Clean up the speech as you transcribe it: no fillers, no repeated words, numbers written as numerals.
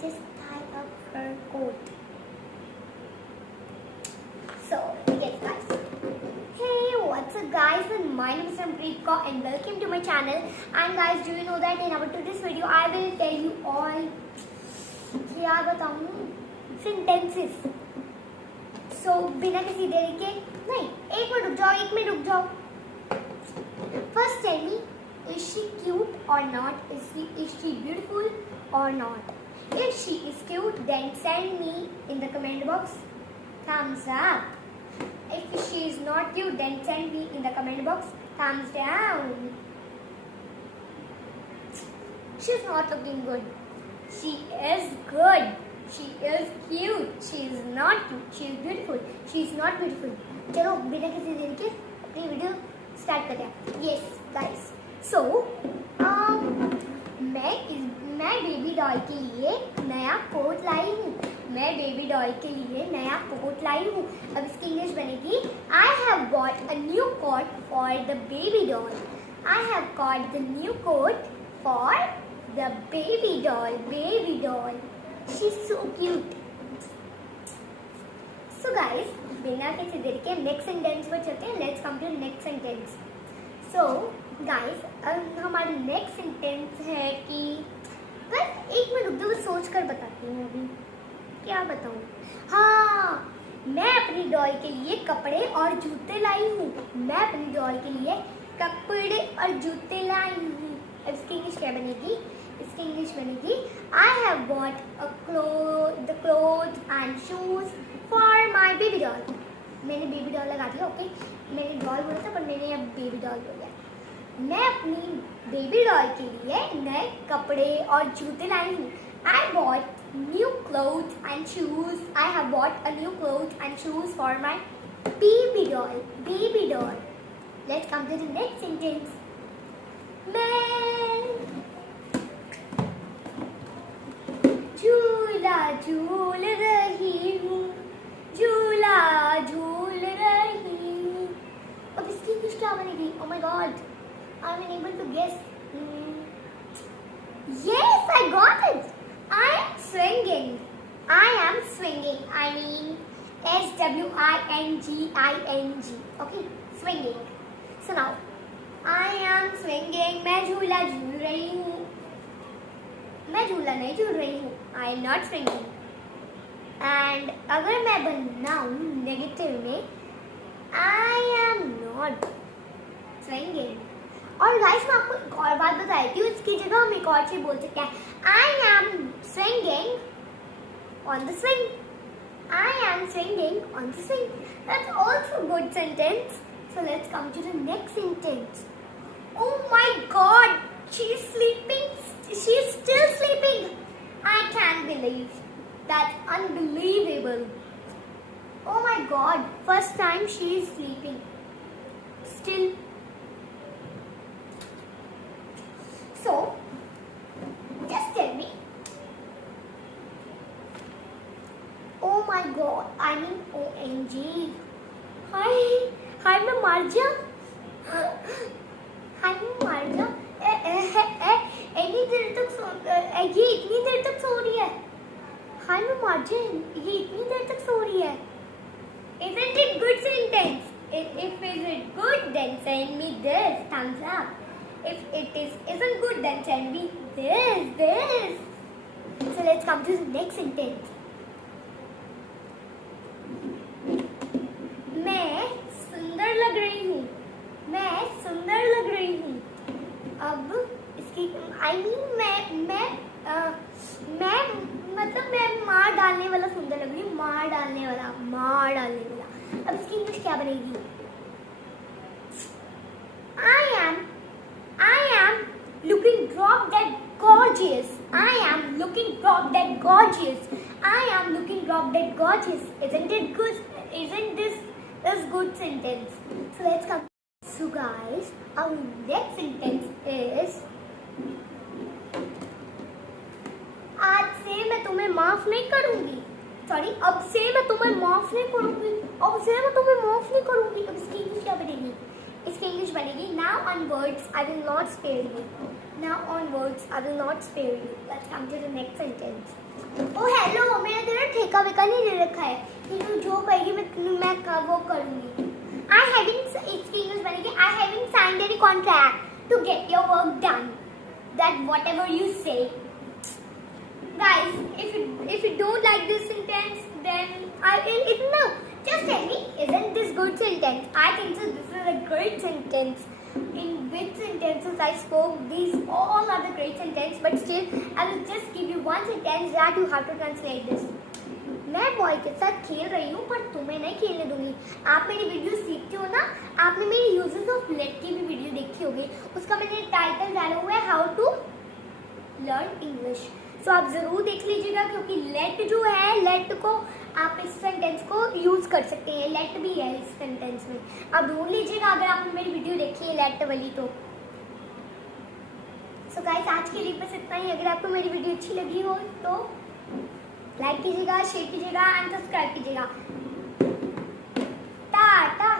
just tied up her coat. So, yes guys. Hey, what's up guys, and my name is Sampreet Kaur and welcome to my channel. And guys, do you know that in our today's video I will tell you all क्या बताऊँ sentences. So बिना किसी देरी के नहीं, एक minute रुक जाओ. First tell me, is she cute or not? Is she beautiful or not? If she is cute, then send me in the comment box thumbs up. If she is not cute, then send me in the comment box thumbs down. She's not looking good. She is good. She is cute. She is not cute. She is beautiful. She is not beautiful. चलो बिना किसी देरी के अपनी video start करते हैं. Yes guys. So मैं baby doll के लिए नया कोट लाई हूँ. अब इसकी इंग्लिश बनेगी I have bought a new coat for the baby doll. I have got the new coat for the baby doll. She's so cute. So guys, बिना किसी देरी के नेक्स्ट सेंटेंस पर चलते हैं. Let's come to next sentence. So guys, अब हमारा next sentence है कि बस एक मिनट रुक जाओ, सोच कर बताती हूँ अभी क्या बताऊँ. हाँ, मैं अपनी डॉल के लिए कपड़े और जूते लाई हूँ. अब इसकी इंग्लिश क्या बनेगी? इसकी इंग्लिश बनेगी I have bought the clothes and shoes for my baby doll. मैंने बेबी डॉल लगा दिया. ओके, मैंने डॉल बोला था पर मैंने अब बेबी डॉल बोला. मैं अपनी बेबी डॉल के लिए नए कपड़े और जूते लाई हूँ. I bought new clothes and shoes. I have bought a new clothes and shoes for my baby doll. Let's come to the next sentence. मैं झूला झूल रही हूँ. अब इसकी इंग्लिश क्या बनेगी? Oh my God, I'm unable to guess. Yes, I got it. I am swinging. I mean swinging. Okay, swinging. So now, I am swinging. मैं झूला झूल रही हूँ. मैं झूला नहीं झूल रही हूँ. I am not swinging. And अगर मैं बनाऊँ नेगेटिव में, I am not swinging. और गाइस मैं आपको एक और बात बता देती हूँ. इसकी जगह हम एक और चीज बोल सकते हैं. I am swinging on the swing. That's also a good sentence. So let's come to the next sentence. Oh my God, she's sleeping. She's still sleeping. I can't believe. That's unbelievable. Oh my God, first time she is sleeping. Still. So, just tell me. Oh my God, I mean OMG. Hi, मैं मर जा. ये इतनी देर तक सो रही है. हाय मैं मर जा. ये इतनी देर तक सो रही है. Isn't it good sentence? If is it good, then send me this thumbs up. If it isn't good, then send me this. So let's come to the next sentence. मैं सुंदर लग रही हूँ. अब इसकी मैं मार डालने वाला सुंदर लग रही हूँ. मार डालने वाला. अब इसकी इंग्लिश क्या बनेगी? I am looking drop dead gorgeous. Isn't it good? Isn't this good sentence? So let's come. So guys, our next sentence is आज से मैं तुम्हें माफ नहीं करूंगी. अब से मैं तुम्हें माफ नहीं करूंगी. अब इसकी इंग्लिश क्या बनेगी? इसकी इंग्लिश बनेगी now onwards I will not spare you. Let's come to the next sentence. Oh hello, मैंने तेरा ठेका वेका नहीं ले रखा है कि तू जो कहेगी मैं वो करूंगी। I haven't, इसकी इंग्लिश बनेगी I haven't signed any contract to get your work done. That whatever you say. Guys, if you don't like this sentence, then no. Just tell me, isn't this good sentence? I think so. This is a great sentence. In which sentences I spoke, these all are the great sentences. But still, I will just give you one sentence that you have to translate this. मैं boy के साथ खेल रही हूँ पर तुम्हें नहीं खेलने दूंगी। आप मेरी वीडियो सीखते हो ना, आपने मेरी यूजेस ऑफ लेट की भी वीडियो देखी होगी, उसका मैंने टाइटल डाला हुआ है हाउ टू लर्न इंग्लिश। सो आप जरूर देख लीजिएगा क्योंकि लेट जो है, लेट को आप इस सेंटेंस को यूज कर सकते हैं, लेट भी है इस सेंटेंस में, आप ढूंढ लीजिएगा अगर आपने मेरी वीडियो देखी है लेट वाली तो। सो गाइस, आज के लिए बस इतना ही। अगर आपको मेरी वीडियो अच्छी लगी हो तो लाइक कीजिएगा, शेयर कीजिएगा एंड सब्सक्राइब कीजिएगा। टाटा।